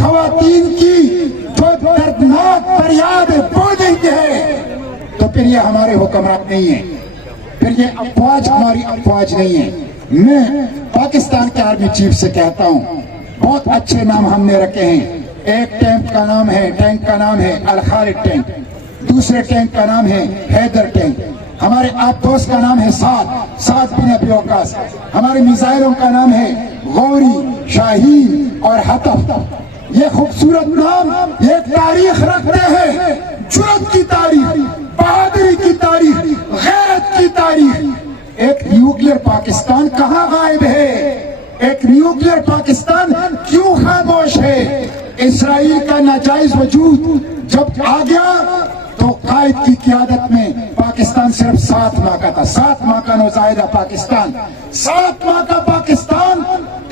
خواتین کی جو دردناک فریاد بولیں گے تو پھر یہ ہمارے حکمران نہیں ہیں، پھر یہ افواج ہماری افواج نہیں ہے۔ میں پاکستان کے آرمی چیف سے کہتا ہوں، بہت اچھے نام ہم نے رکھے ہیں۔ ایک ٹینک کا نام ہے الخالد ٹینک، دوسرے ٹینک کا نام ہے حیدر ٹینک، ہمارے آپ دوست کا نام ہے سعد بن ابی وقاص، ہمارے میزائلوں کا نام ہے غوری، شاہین اور حطف۔ یہ خوبصورت نام یہ تاریخ رکھتے ہیں، جرأت کی تاریخ، بہادری کی تاریخ، غیرت کی تاریخ۔ ایک نیوکلیئر پاکستان کہاں غائب ہے؟ ایک نیوکلیئر پاکستان کیوں خاموش ہے؟ اسرائیل کا ناجائز وجود جب آ گیا تو قائد کی قیادت میں پاکستان صرف 7 ماہ کا تھا، 7 ماہ کا نوزائیدہ پاکستان، 7 ماہ کا پاکستان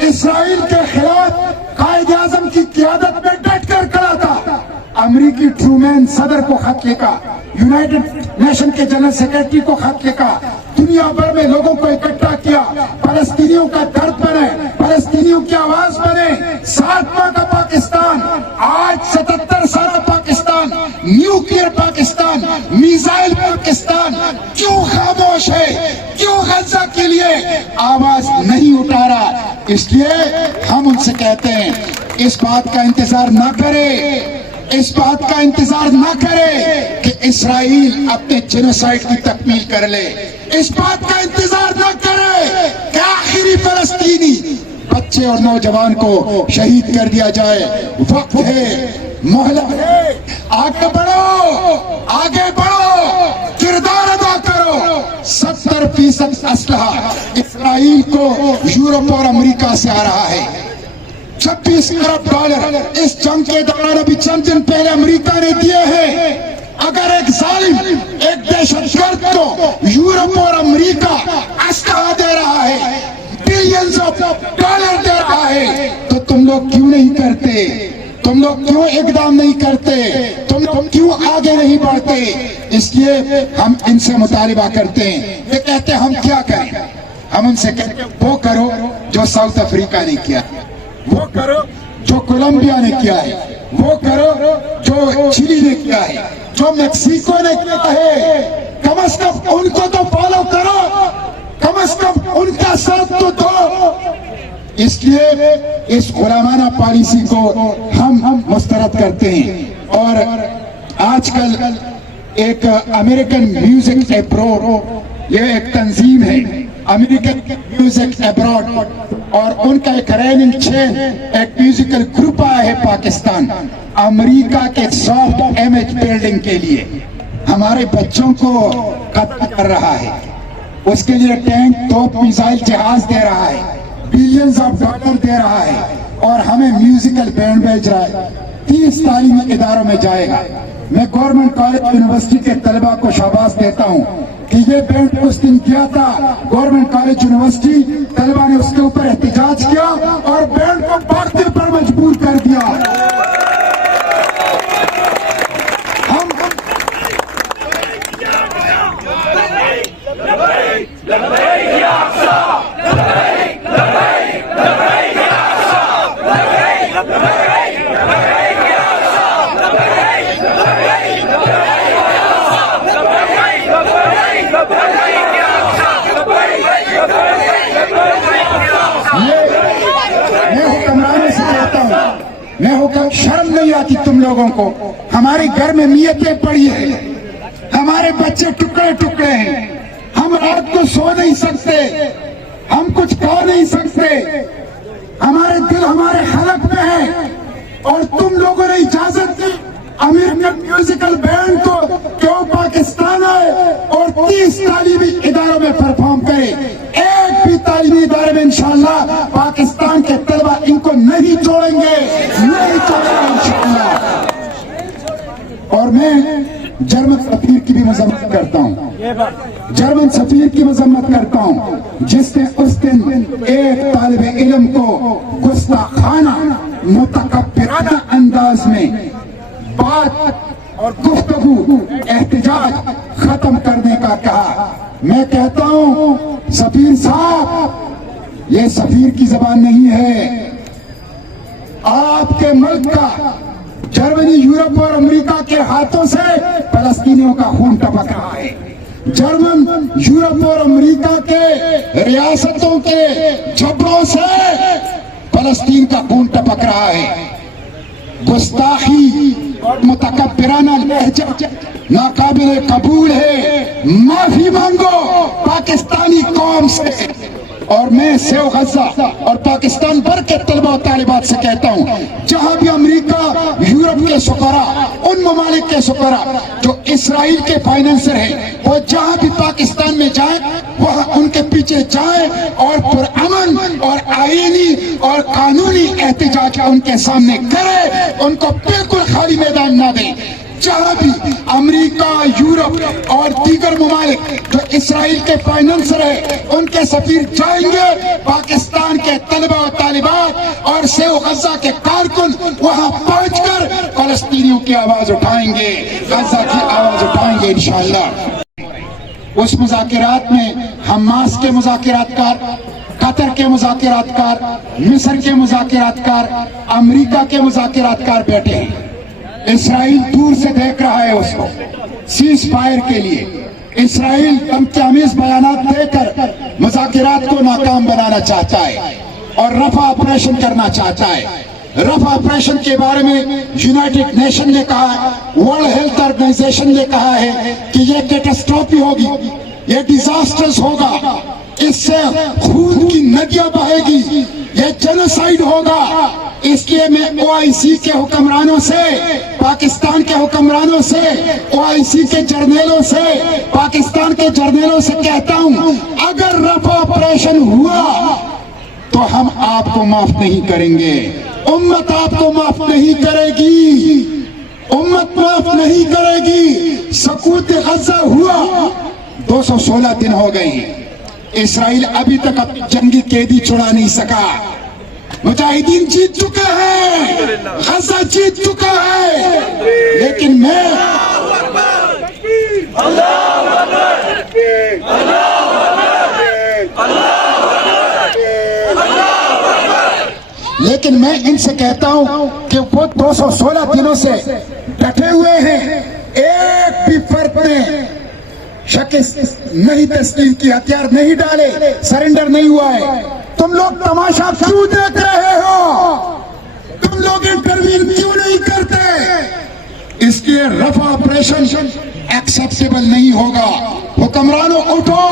اسرائیل کے خلاف قائد اعظم کی قیادت میں ڈٹ کر کھڑا تھا۔ امریکی ٹرومین صدر کو خط لکھا، یونائیٹڈ نیشن کے جنرل سیکرٹری کو خط لکھا، دنیا بھر میں لوگوں کو اکٹھا کیا، فلسطینیوں کا درد بنے، فلسطینیوں کی آواز بنے۔ 7 ماہ کا پاکستان، آج 77 سالہ پاکستان، نیوکلیئر پاکستان، میزائل پاکستان کیوں خاموش ہے؟ کیوں غزہ کے لیے آواز نہیں اٹھا رہا؟ اس لیے ہم ان سے کہتے ہیں اس بات کا انتظار نہ کرے، اس بات کا انتظار نہ کرے کہ اسرائیل اپنے جینوسائیڈ کی تکمیل کر لے، اس بات کا انتظار نہ کرے کہ آخری فلسطینی بچے اور نوجوان کو شہید کر دیا جائے۔ وقت ہے، مہلت ہے، آگے بڑھو، آگے بڑھو، کردار ادا کرو۔ 70% اسلحہ اسرائیل کو یورپ اور امریکہ سے آ رہا ہے، 26 ارب ڈالر اس جنگ کے دوران ابھی چند دن پہلے امریکہ نے دیے ہیں۔ اگر ایک ظالم، ایک دہشت گرد کو یورپ اور امریکہ اسلحہ دے رہا ہے، بلینز آف ڈالر دے رہا ہے، تو تم لوگ کیوں نہیں کرتے؟ تم لوگ کیوں اقدام نہیں کرتے؟ تم لوگ کیوں آگے نہیں بڑھتے؟ اس لیے ہم ان سے مطالبہ کرتے ہیں، یہ کہتے ہیں ہم کیا کریں؟ ہم ان سے کہتے ہیں وہ کرو جو ساؤتھ افریقہ نے کیا، وہ کرو جو کولمبیا نے کیا ہے، وہ کرو جو چلی نے کیا ہے، جو میکسیکو نے کیا ہے۔ کم از کم ان کو تو فالو کرو، کم از کم ان کا ساتھ تو دو۔ اس لیے اس غلامانہ پالیسی کو ہم مسترد کرتے ہیں۔ اور آج کل ایک امریکن میوزک ایبراڈ، یہ ایک تنظیم ہے امریکن میوزک ایبراڈ، اور ان کا ایک ریننگ چین، ایک میوزیکل گروپ آیا ہے پاکستان امریکہ کے سافٹ امیج بلڈنگ کے لیے، ہمارے بچوں کو قتل کر رہا ہے، اس کے لیے ٹینک، توپ، میزائل، جہاز دے رہا ہے، بلینز آف ڈالر دے رہا ہے، اور ہمیں میوزیکل بینڈ بھیج رہا ہے۔ 30 تعلیمی اداروں میں جائے گا۔ میں گورنمنٹ کالج یونیورسٹی کے طلبہ کو شاباش دیتا ہوں کہ یہ بینڈ اس دن کیا تھا، گورنمنٹ کالج یونیورسٹی طلبہ نے اس کے اوپر احتجاج کیا اور بینڈ کو بھاگنے پر مجبور کر دیا۔ میں حکم، شرم نہیں آتی تم لوگوں کو؟ ہمارے گھر میں میتیں پڑی ہیں، ہمارے بچے ٹکڑے ٹکڑے ہیں، ہم رات کو سو نہیں سکتے، ہم کچھ کہہ نہیں سکتے، ہمارے دل ہمارے حلق میں ہیں، اور تم لوگوں نے اجازت دی امریکن میوزیکل بینڈ کو کہ وہ پاکستان آئے اور 30 تعلیمی اداروں میں پرفارم کرے۔ ایک بھی تعلیمی ادارے میں انشاءاللہ پاکستان کے طلبہ ان کو نہیں چھوڑیں گے، نہیں چھوڑیں گے انشاءاللہ۔ اور میں جرمن سفیر کی بھی مذمت کرتا ہوں، جرمن سفیر کی مذمت کرتا ہوں جس نے اس دن ایک طالب علم کو گستاخانہ متکبرانہ انداز میں بات اور گفتگو، احتجاج ختم کرنے کا کہا۔ میں کہتا ہوں سفیر صاحب، یہ سفیر کی زبان نہیں ہے، آپ کے ملک کا جرمنی، یورپ اور امریکہ کے ہاتھوں سے فلسطینیوں کا خون ٹپک رہا ہے. جرمن، یورپ اور امریکہ کے ریاستوں کے جبروں سے فلسطین کا خون ٹپک رہا ہے. گستاخی اور متکبرانہ لہجہ ناقابل قبول ہے. معافی مانگو پاکستانی قوم سے. اور میں سیو غزہ اور پاکستان بھر کے طلبہ و طالبات سے کہتا ہوں، جہاں بھی امریکہ، یورپ کے سفراء، ان ممالک کے سفراء جو اسرائیل کے فائنانسر ہیں، وہ جہاں بھی پاکستان میں جائیں وہاں ان کے پیچھے جائیں اور پرامن اور آئینی اور قانونی احتجاج ان کے سامنے کرے. ان کو بالکل خالی میدان نہ دیں. جہاں بھی امریکہ، یورپ اور دیگر ممالک جو اسرائیل کے فائنانسر ہیں ان کے سفیر جائیں گے، پاکستان کے طلبہ و طالبات اور سیو غزہ کے کارکن وہاں پہنچ کر فلسطینیوں کی آواز اٹھائیں گے، غزہ کی آواز اٹھائیں گے انشاءاللہ. اس مذاکرات میں حماس کے مذاکرات کار، قطر کے مذاکرات کار، مصر کے مذاکرات کار، امریکہ کے مذاکرات کار بیٹھے ہیں. اسرائیل دور سے دیکھ رہا ہے اس کو. سیز فائر کے لیے اسرائیل دھمکیآمیز بیانات دے کر مذاکرات کو ناکام بنانا چاہتا ہے اور رفع آپریشن کرنا چاہتا ہے. رفع آپریشن کے بارے میں یونائٹڈ نیشن نے کہا ہے، ورلڈ ہیلتھ آرگنائزیشن نے کہا ہے کہ یہ کیٹاسٹروفی ہوگی، یہ ڈیزاسٹرز ہوگا، اس سے خون کی ندیاں بہے گی، یہ جنوسائیڈ ہوگا. اس لیے میں OIC کے حکمرانوں سے، پاکستان کے حکمرانوں سے، OIC کے جرنیلوں سے، پاکستان کے جرنیلوں سے کہتا ہوں، اگر رفع آپریشن ہوا تو ہم آپ کو معاف نہیں کریں گے. امت آپ کو معاف نہیں کرے گی، امت معاف نہیں کرے گی. سقوط غزہ ہوا 216 دن ہو گئے ہیں. اسرائیل ابھی تک جنگی قیدی چھڑا نہیں سکا. مجاہدین جیت چکے ہیں، غزہ جیت چکا ہے، لیکن میں ان سے کہتا ہوں کہ وہ 216 دنوں سے ڈٹے ہوئے ہیں. ایک بھی فرد نے شکست نہیں تسلیم کی، ہتھیار نہیں ڈالے، سرنڈر نہیں ہوا ہے. تم لوگ تماشا کیوں دیکھ رہے ہو؟ تم لوگ انٹروین کیوں نہیں کرتے؟ اس لیے رفع آپریشن ایکسیپٹیبل نہیں ہوگا. حکمرانوں اٹھو،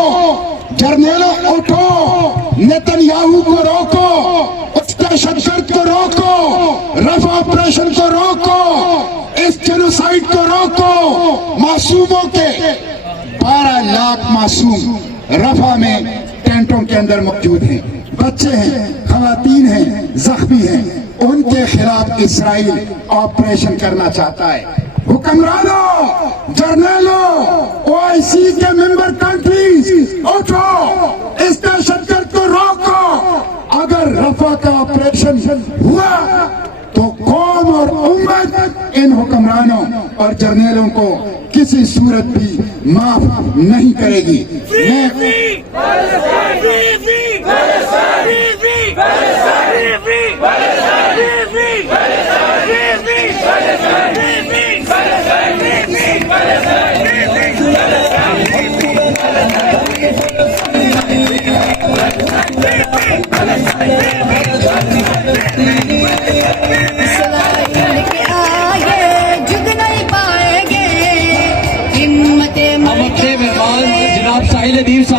جرنیلوں اٹھو، نیتن یاہو کو روکو، اس دہشت گرد کو روکو، رفع آپریشن کو روکو، اس جنوسائیڈ کو روکو. معصوموں کے 12 لاکھ معصوم رفح میں ٹینٹوں کے اندر موجود ہیں. بچے ہیں، خواتین ہیں، زخمی ہیں. ان کے خلاف اسرائیل آپریشن کرنا چاہتا ہے. حکمرانوں، جرنیلوں، OIC کے ممبر کنٹریز اٹھو، اس دہشت گرد کو روکو. اگر رفح کا آپریشن ہوا تو قوم اور امت ان حکمرانوں اور جرنیلوں کو کسی صورت بھی معاف نہیں کرے گی. جناب ساحل ادیب صاحب